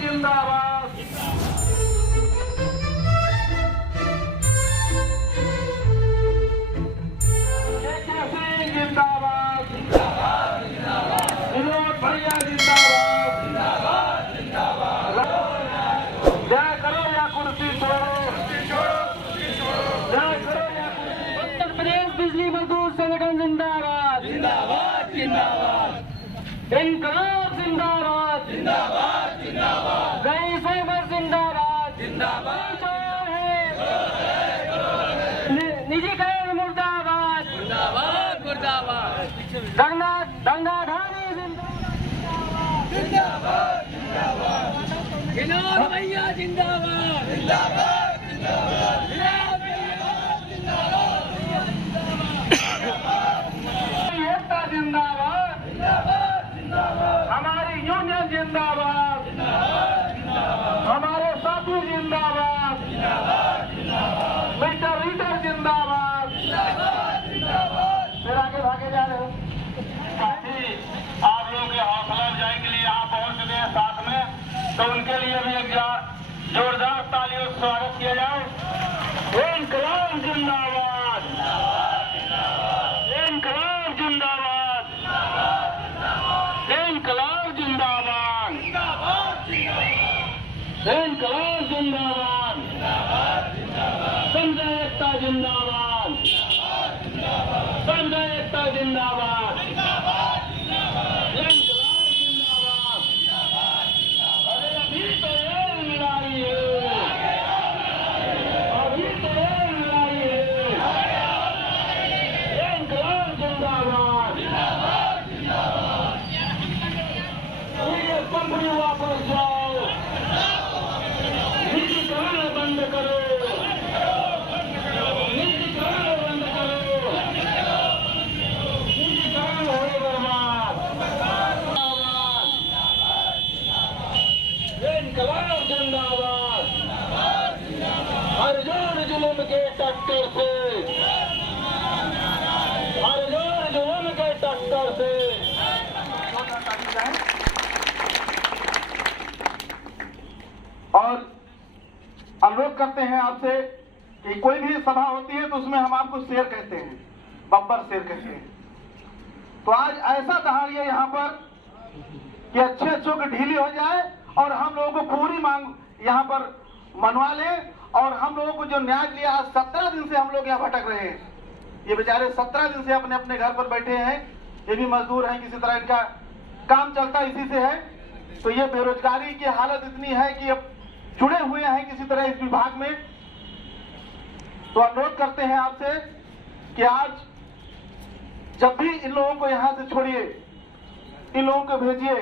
जिंदाबाद। जिंदाबाद। विनोद भैया जिंदाबाद। जय करो या कुर्सी छोड़ो। जय करो या उत्तर प्रदेश बिजली मजदूर संगठन जिंदाबाद। जिंदाबाद जिंदाबाद इनकलाब जिंदाबाद। जिंदाबाद जिंदाबाद गई फेमस जिंदाबाद। जिंदाबाद निजीकरण मुर्दाबाद। जिंदाबाद मुर्दाबाद दंगाधारी जिंदाबाद जिंदाबाद विनोद भैया जिंदाबाद जिंदाबाद जिंदाबाद विनोद भैया एकता जिंदाबाद। हमारी यूनियन जिंदाबाद। हमारे साथी जिंदाबाद। मीटर रीडर जिंदाबाद। फिर आगे भागे जा रहे हो साथी, आप लोगों के हौसला अफजाई के लिए यहाँ पहुंच गए हैं साथ में, तो उनके लिए भी एक जोरदार तालियों से स्वागत किया जाए। इनकलाब जिंदाबाद। इनकलाब जिंदाबाद। इनकलाब जिंदाबाद। इनकलाब जिंदाबाद। संजय एकता जिंदाबाद। संजय एकता जिंदाबाद। इनकलाब जिंदाबाद। अरे अभी तो ये लड़ाई है, अभी तो ये लड़ाई है। इनकलाब जिंदाबाद। ये कंपनी वापस जाओ, निजीकरण बंद करो, निजीकरण बंद करो, निजीकरण होए बर्बाद। इनकलाब जिंदाबाद। हर जोर जुल्म के टक्कर से, हर जोर जुल्म के टक्कर से। और अनुरोध करते हैं आपसे कि कोई भी सभा होती है तो उसमें हम आपको शेर कहते हैं, बब्बर शेर कहते हैं। तो आज ऐसा दहाड़िए यहाँ पर कि अच्छे अच्छों की ढीली हो जाए और हम लोगों को पूरी मांग यहाँ पर मनवा लें। और हम लोगों को जो न्याय लिया, आज 17 दिन से हम लोग यहाँ भटक रहे हैं। ये बेचारे 17 दिन से अपने अपने घर पर बैठे हैं, ये भी मजदूर हैं, किसी तरह इनका काम चलता इसी से है। तो ये बेरोजगारी की हालत इतनी है कि अब जुड़े हुए हैं किसी तरह इस विभाग में। तो अनुरोध करते हैं आपसे कि आज जब भी इन लोगों को यहाँ से छोड़िए, इन लोगों को भेजिए,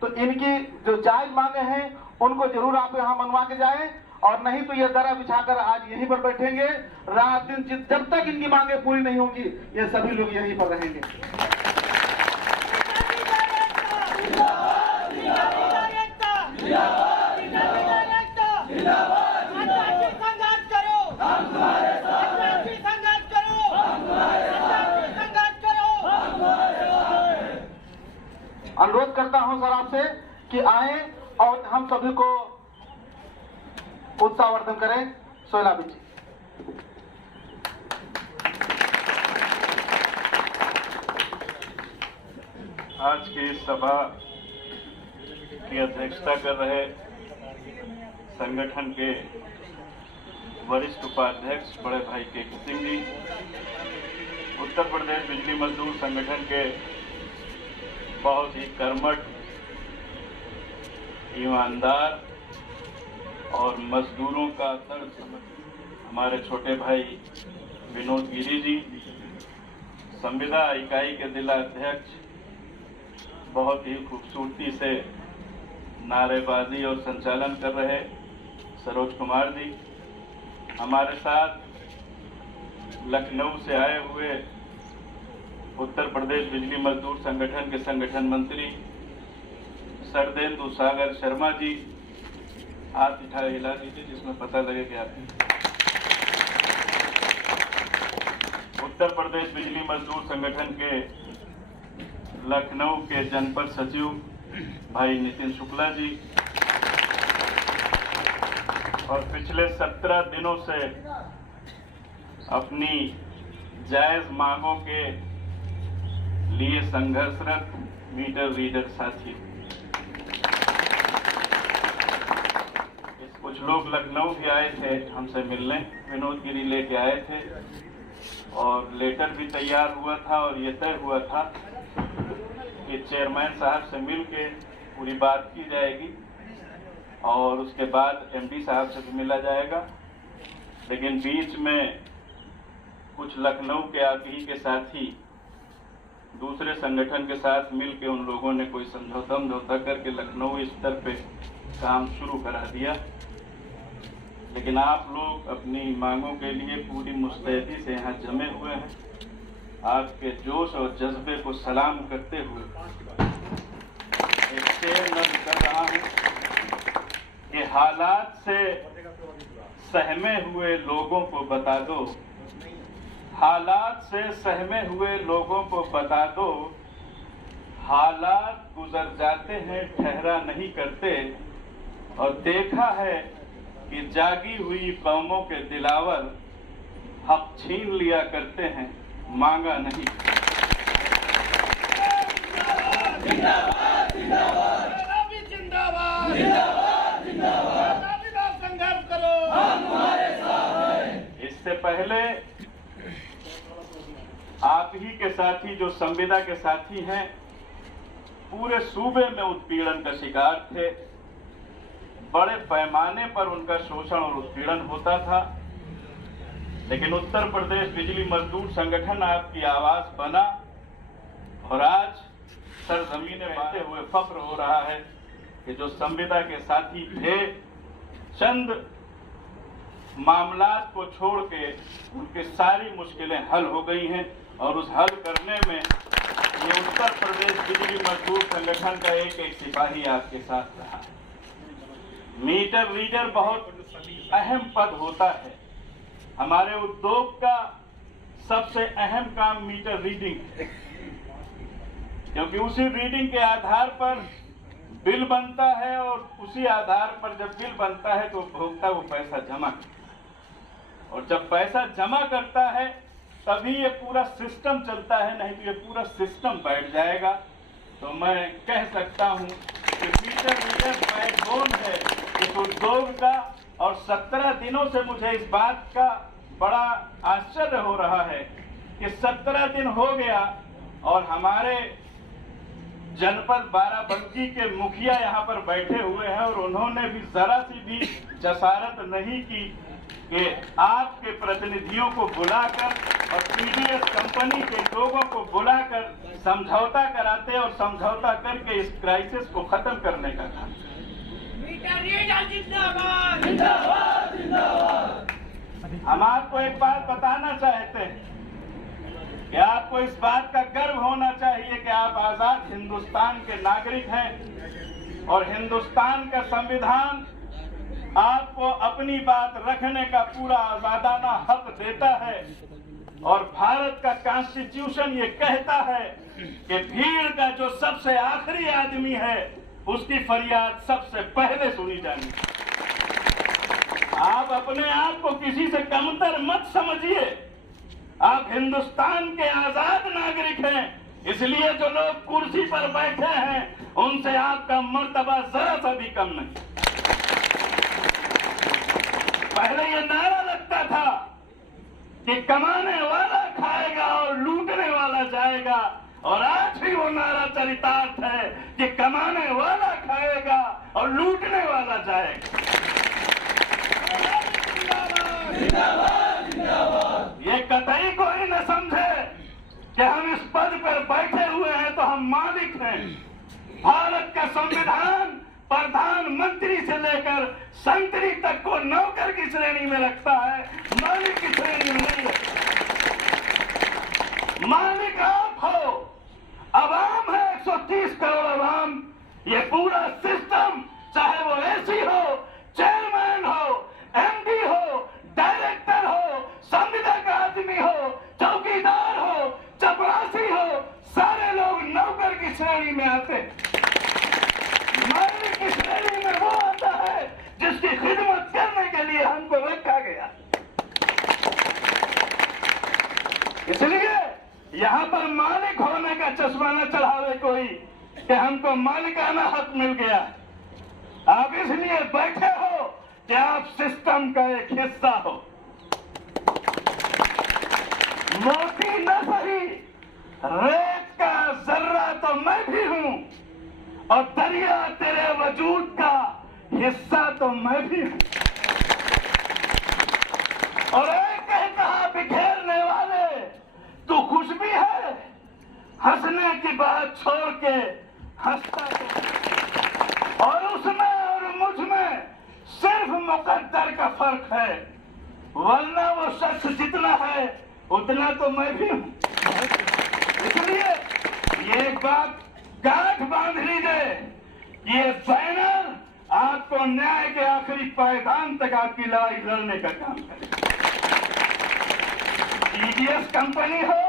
तो इनकी जो जायज मांगे हैं उनको जरूर आप यहाँ मनवा के जाएं। और नहीं तो ये दरा बिछाकर आज यहीं पर बैठेंगे रात दिन, जब तक इनकी मांगे पूरी नहीं होंगी ये सभी लोग यहीं पर रहेंगे। अनुरोध करता हूं सर आपसे कि आए और हम सभी को उत्साहवर्धन करें। सोयलाबी जी। आज की इस सभा की अध्यक्षता कर रहे संगठन के वरिष्ठ उपाध्यक्ष बड़े भाई के सिंह जी, उत्तर प्रदेश बिजली मजदूर संगठन के बहुत ही कर्मठ, ईमानदार और मजदूरों का दर्द समझ हमारे छोटे भाई विनोद गिरी जी, संविदा इकाई के जिला अध्यक्ष, बहुत ही खूबसूरती से नारेबाजी और संचालन कर रहे सरोज कुमार जी, हमारे साथ लखनऊ से आए हुए उत्तर प्रदेश बिजली मजदूर संगठन के संगठन मंत्री सरदेंदु सागर शर्मा जी, हाथ हिला दीजिए जिसमें पता लगे कि आप उत्तर प्रदेश बिजली मजदूर संगठन के लखनऊ के जनपद सचिव भाई नितिन शुक्ला जी, और पिछले 17 दिनों से अपनी जायज मांगों के लिए संघर्षरत मीटर रीडर साथी। कुछ लोग लखनऊ भी आए थे हमसे मिलने, विनोद गिरी लेके आए थे और लेटर भी तैयार हुआ था और ये तय हुआ था कि चेयरमैन साहब से मिल के पूरी बात की जाएगी और उसके बाद एमडी साहब से भी मिला जाएगा। लेकिन बीच में कुछ लखनऊ के आगे के साथी दूसरे संगठन के साथ मिलके उन लोगों ने कोई समझौता करके लखनऊ स्तर पे काम शुरू करा दिया। लेकिन आप लोग अपनी मांगों के लिए पूरी मुस्तैदी से यहाँ जमे हुए हैं। आपके जोश और जज्बे को सलाम करते हुए एक शेर नज़्म कर रहा हूँ कि हालात से सहमे हुए लोगों को बता दो, हालात से सहमे हुए लोगों को बता दो, हालात गुजर जाते हैं ठहरा नहीं करते, और देखा है कि जागी हुई कौमों के दिलावर हक छीन लिया करते हैं, मांगा नहीं। जिंदाबाद जिंदाबाद जिंदाबाद जिंदाबाद जिंदाबाद संघर्ष करो, हम तुम्हारे साथ हैं। इससे पहले आप ही के साथी जो संविदा के साथी हैं पूरे सूबे में उत्पीड़न का शिकार थे। बड़े पैमाने पर उनका शोषण और उत्पीड़न होता था, लेकिन उत्तर प्रदेश बिजली मजदूर संगठन आपकी आवाज बना और आज सरजमीने बहते हुए फख्र हो रहा है कि जो संविदा के साथी थे चंद मामलात को छोड़ के उनकी सारी मुश्किलें हल हो गई हैं और उस हल करने में ये उत्तर प्रदेश बिजली मजदूर संगठन का एक एक सिपाही आपके साथ रहा है। मीटर रीडर बहुत अहम पद होता है। हमारे उद्योग का सबसे अहम काम मीटर रीडिंग है, क्योंकि उसी रीडिंग के आधार पर बिल बनता है और उसी आधार पर जब बिल बनता है तो उपभोक्ता वो पैसा जमा करता है, और जब पैसा जमा करता है तभी ये पूरा सिस्टम चलता है, नहीं तो ये पूरा सिस्टम बैठ जाएगा। तो मैं कह सकता हूँ कि मीटर रीडर बैकबोन है इस उद्योग का, और 17 दिनों से मुझे इस बात का बड़ा आश्चर्य हो रहा है कि 17 दिन हो गया और हमारे जनपद बाराबंकी के मुखिया यहाँ पर बैठे हुए हैं और उन्होंने भी जरा सी भी जसारत नहीं की कि आपके प्रतिनिधियों को बुलाकर और पीडीएस कंपनी के लोगों को बुलाकर समझौता कराते और समझौता करके इस क्राइसिस को खत्म करने का काम। जिंदाबाद जिंदाबाद जिंदाबाद। हम आपको एक बात बताना चाहते हैं कि आपको इस बात का गर्व होना चाहिए कि आप आजाद हिंदुस्तान के नागरिक हैं और हिंदुस्तान का संविधान आपको अपनी बात रखने का पूरा आजादाना हक देता है, और भारत का कॉन्स्टिट्यूशन ये कहता है कि भीड़ का जो सबसे आखिरी आदमी है उसकी फरियाद सबसे पहले सुनी जानी। आप अपने आप को किसी से कमतर मत समझिए। आप हिंदुस्तान के आजाद नागरिक हैं, इसलिए जो लोग कुर्सी पर बैठे हैं उनसे आपका मर्तबा जरा सा भी कम नहीं। पहले ये नारा लगता था कि कमाने वाला खाएगा और लूटने वाला जाएगा, और आज भी वो नारा चरितार्थ है कि कमाने वाला खाएगा और लूटने वाला जाएगा। जिंदाबाद जिंदाबाद। ये कतई कोई न समझे कि हम इस पद पर बैठे हुए हैं तो हम मालिक हैं। भारत का संविधान प्रधानमंत्री से लेकर संतरी तक को नौकर की श्रेणी में रखता है, मालिक की श्रेणी में नहीं रखता। मालिक आप हो, अवाम है 130 करोड़ अवाम। ये पूरा सिस्टम, चाहे वो एसी हो, चेयरमैन हो, एमडी हो, डायरेक्टर हो, संविदा का आदमी हो, चौकीदार हो, चपरासी हो, सारे लोग नौकर की श्रेणी में आते हैं। मालिक की श्रेणी में वो आता है जिसकी खिदमत करने के यहाँ पर मालिक होने का चश्मा न चढ़ावे कोई कि हमको मालिकाना हक मिल गया। आप इसलिए बैठे हो कि आप सिस्टम का एक हिस्सा हो। मोती न सही, रेत का जर्रा तो मैं भी हूं और दरिया तेरे वजूद का हिस्सा तो मैं भी हूं। और एक कहा बिखेरने वाले, तू खुश भी है, हंसने की बात छोड़ के हंसता तो। और उसमें और मुझ में सिर्फ मुकद्दर का फर्क है, वरना वो शख्स जितना है उतना तो मैं भी हूं। इसलिए ये बात गांठ बांध लीजिए, ये बैनर आपको न्याय के आखिरी पायदान तक आपकी लड़ाई लड़ने का काम करेगा। टीडीएस कंपनी हो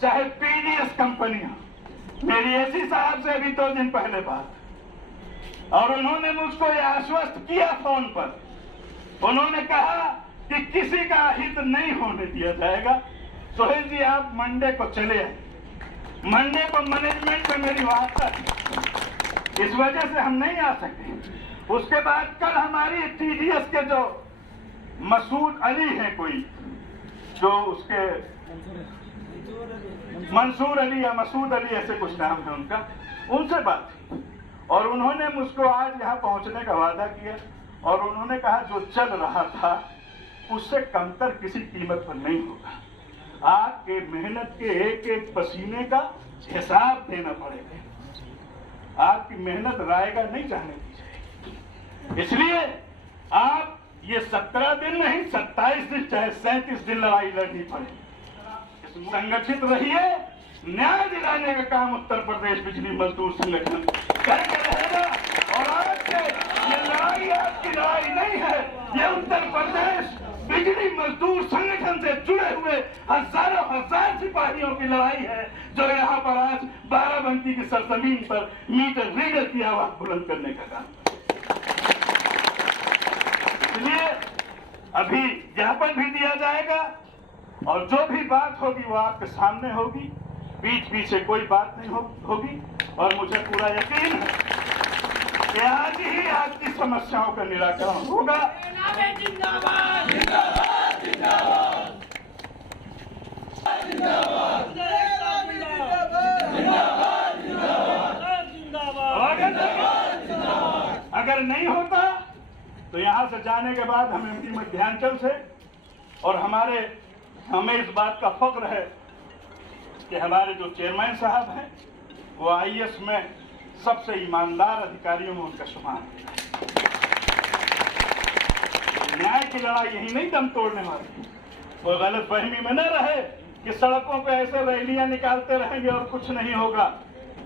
चाहे पीडीएस कंपनी हो, मेरी एसी साहब से अभी 2 दिन पहले बात, और उन्होंने मुझको यह आश्वस्त किया फोन पर, उन्होंने कहा कि किसी का हित नहीं होने दिया जाएगा। सोहेल जी आप मंडे को चले आए, मंडे को मैनेजमेंट में मेरी वार्ता है, इस वजह से हम नहीं आ सकते। उसके बाद कल हमारी टीडीएस के जो मसूद अली है, कोई जो उसके मंसूर अली या मसूद अली ऐसे कुछ नाम है उनका, उनसे बात की और उन्होंने मुझको आज यहाँ पहुँचने का वादा किया और उन्होंने कहा जो चल रहा था उससे कमतर किसी कीमत पर नहीं होगा। आपके मेहनत के एक एक पसीने का हिसाब देना पड़ेगा। आपकी मेहनत रायगा नहीं जाने दी जाएगी। इसलिए आप ये 17 दिन नहीं 27 दिन चाहे 37 दिन लड़ाई लड़नी पड़ेगी। संगठित रहिए, न्याय दिलाने का काम उत्तर प्रदेश बिजली मजदूर संगठन करके रहेगा। और आज से ये लड़ाई आपकी लड़ाई नहीं है, ये उत्तर प्रदेश बिजली मजदूर संगठन से जुड़े हुए हजारों हजार सिपाहियों की लड़ाई है, जो यहाँ पर आज बाराबंकी की सरजमीन पर मीटर रीडर की आवाज बुलंद करने का काम। इसलिए अभी ज्ञापन भी दिया जाएगा और जो भी बात होगी वो आपके सामने होगी, बीच बीच से कोई बात नहीं होगी। और मुझे पूरा यकीन है कि आज ही आपकी समस्याओं का निराकरण होगा। जिंदाबाद जिंदाबाद जिंदाबाद जिंदाबाद जिंदाबाद। अगर नहीं होता तो यहाँ से जाने के बाद हम एमपी मध्यांचल से, और हमें इस बात का फख्र है कि हमारे जो चेयरमैन साहब हैं वो आईएएस में सबसे ईमानदार अधिकारियों में उनका शुमार है। न्याय की लड़ाई यही नहीं दम तोड़ने वाली। वो गलत फहमी में न रहे कि सड़कों पे ऐसे रैलियां निकालते रहेंगे और कुछ नहीं होगा।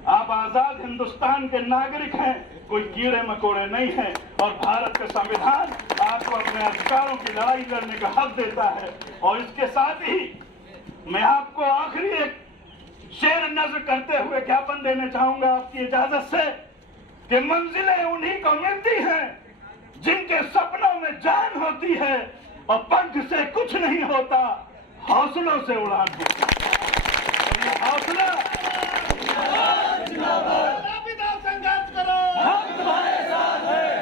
आप आजाद हिंदुस्तान के नागरिक हैं, कोई कीड़े मकोड़े नहीं हैं, और भारत का संविधान आपको अपने अधिकारों की लड़ाई लड़ने का हक देता है। और इसके साथ ही मैं आपको आखिरी एक शेर नज़र करते हुए ज्ञापन देना चाहूंगा आपकी इजाजत से, कि मंजिलें उन्हीं को मिलती हैं जिनके सपनों में जान होती है और पंख से कुछ नहीं होता, हौसलों से उड़ान होती है। ये हौसला संघर्ष करो, हम तुम्हारे साथ हैं।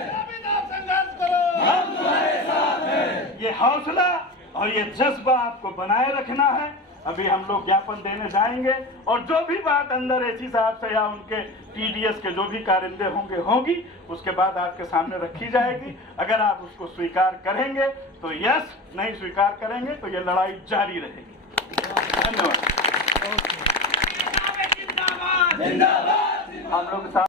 संघर्ष करो, हम तुम्हारे साथ हैं। ये हौसला और ये जज्बा आपको बनाए रखना है। अभी हम लोग ज्ञापन देने जाएंगे और जो भी बात अंदर एसी साहब से या उनके टीडीएस के जो भी कारिंदे होगी उसके बाद आपके सामने रखी जाएगी। अगर आप उसको स्वीकार करेंगे तो यस, नहीं स्वीकार करेंगे तो ये लड़ाई जारी रहेगी। धन्यवाद। जिंदाबाद हम लोग